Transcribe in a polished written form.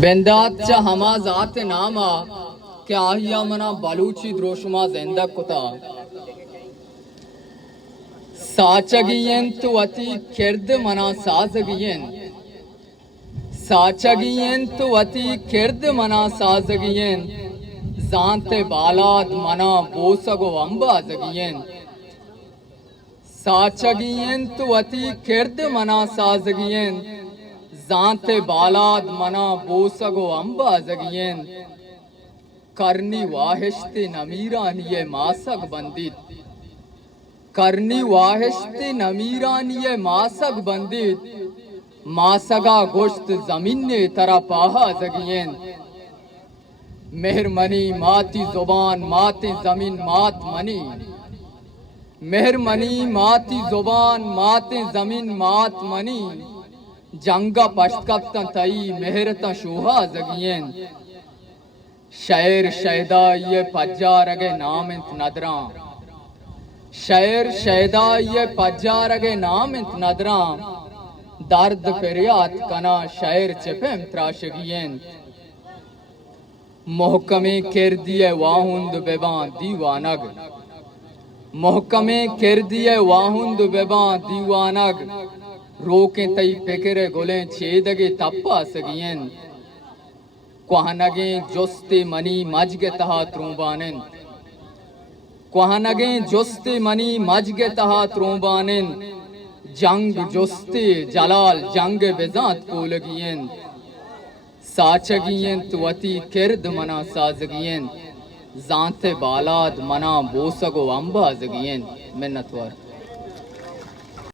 बेंदात चा हमा जात नामा क्या आहिया मना बलूची द्रोशमा जिंदा कुता साचगियन तु अति किर्द मना साजगियन साचगियन तु अति किर्द मना साजगियन जानते बालाद मना बोसगो अंबाजगियन साचगियन तु अति किर्द मना साजगियन जानते बालाद मना बोसगो अंबाजगियन करनी वाहिश्ती नमीरानिये मासक बंदित करनी वाहिश्ती नमीरानिये मासक बंदित मासगा गोश्त जमीन ने तरा पाहा जगियन मेहरमनी माती जुबान माती जमीन मात मनी मेहरमनी माती जुबान माती जमीन मात मनी जंगा पश्कत्ता तई मेहरता शोहा जगियन शहर शहदा ये पज्जारगे नाम इंत नदरा शहर शहदा ये पज्जारगे नाम इंत नदरा दर्द फरियाद कना शहर चपेम त्राशगियन मोहकमे कर दिए वाहुंद बेबा दीवानग मोहकमे कर दिए वाहुंद बेबा दीवानग रोके तई पेकरे गोले छेदगे तप्पा सगियन क्वाहनगे जोस्ते मनी मजगे तहा त्रुबानेन क्वाहनगे जोस्ते मनी मजगे तहा त्रुबानेन जंग जोस्ते जलाल जंग बेजात कोलगियन साचगियन तुवती किर्द मना साजगियन जानते बालाद मना बोसगो अंबाजगियन मिन्नतवार।